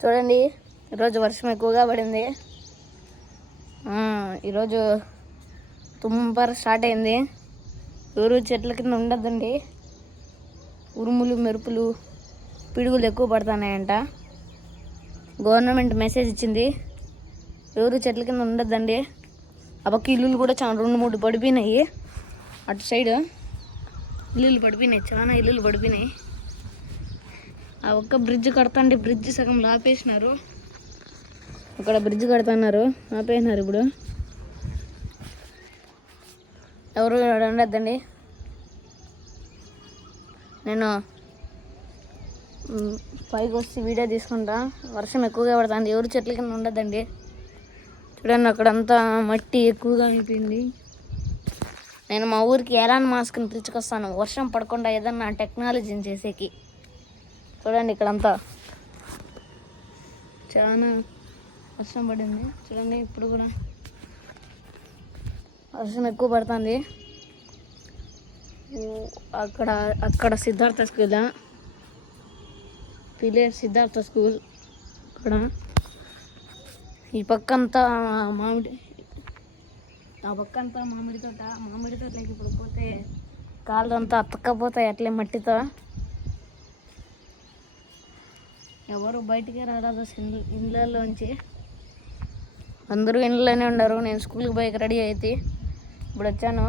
చూడండి ఈరోజు వర్షం ఎక్కువగా పడింది. ఈరోజు తుంపర స్టార్ట్ అయింది. ఎవరు చెట్ల కింద ఉండద్దండి. ఉరుములు మెరుపులు పిడుగులు ఎక్కువ పడుతున్నాయంట. గవర్నమెంట్ మెసేజ్ ఇచ్చింది ఎవరు చెట్ల కింద ఉండద్దండి. ఆ పక్క ఇల్లులు కూడా చాలా రెండు మూడు పడిపోయినాయి. అటు సైడ్ ఇల్లులు పడిపోయినాయి చాలా ఇల్లులు పడిపోయినాయి. ఆ ఒక్క బ్రిడ్జ్ కడతాండి. బ్రిడ్జ్ సగం ఆపేసినారు అక్కడ బ్రిడ్జ్ కడుతున్నారు. ఆపేసినారు ఇప్పుడు. ఎవరు ఉండద్దండి? నేను పైకి వచ్చి వీడియో తీసుకుంటా. వర్షం ఎక్కువగా పడుతుంది. ఎవరు చెట్ల కింద ఉండద్దండి. చూడండి అక్కడంతా మట్టి ఎక్కువగా అయిపోయింది. నేను మా ఊరికి ఎలాన్ మాస్క్ని పిలుచుకొస్తాను. వర్షం పడకుండా ఏదన్నా టెక్నాలజీని చేసేకి. చూడండి ఇక్కడంతా. చాలా వర్షం పడింది. చూడండి ఇప్పుడు కూడా వర్షం ఎక్కువ పడుతుంది. అక్కడ అక్కడ సిద్ధార్థ స్కూల్ పిలేర్ సిద్ధార్థ స్కూల్ అక్కడ. ఈ పక్కంతా మామిడి ఆ పక్కంతా మామిడి తోట మామిడి తోటలోకి ఇప్పుడు పోతే కాళ్ళంతా అతక్కపోతాయి అట్లే మట్టితో. ఎవరు బయటికి రారాదు అసలు ఇండ్లలోంచి. అందరూ ఇండ్లలోనే ఉన్నారు నేను స్కూల్కి బైక్ రెడీ అయితే ఇప్పుడు వచ్చాను.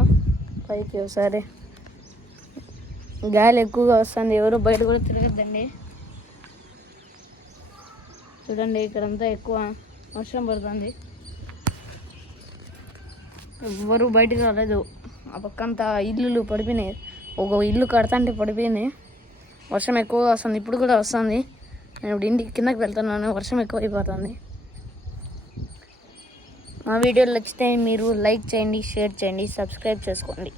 పైకి ఒకసారి. గాలి ఎక్కువగా వస్తుంది. ఎవరు బయట కూడా తిరగద్దండి. చూడండి ఇక్కడంతా ఎక్కువ వర్షం పడుతుంది. ఎవ్వరు బయటికి రాలేదు. ఆ పక్కంతా ఇల్లులు పడిపోయినాయి. ఒక ఇల్లు కడతాంటే పడిపోయినాయి వర్షం ఎక్కువగా వస్తుంది. ఇప్పుడు కూడా వస్తుంది. నేను ఇప్పుడు ఇంటికి కిందకి వెళ్తున్నాను వర్షం ఎక్కువ అయిపోతుంది మా వీడియోలు నచ్చితే మీరు లైక్ చేయండి షేర్ చేయండి సబ్స్క్రైబ్ చేసుకోండి.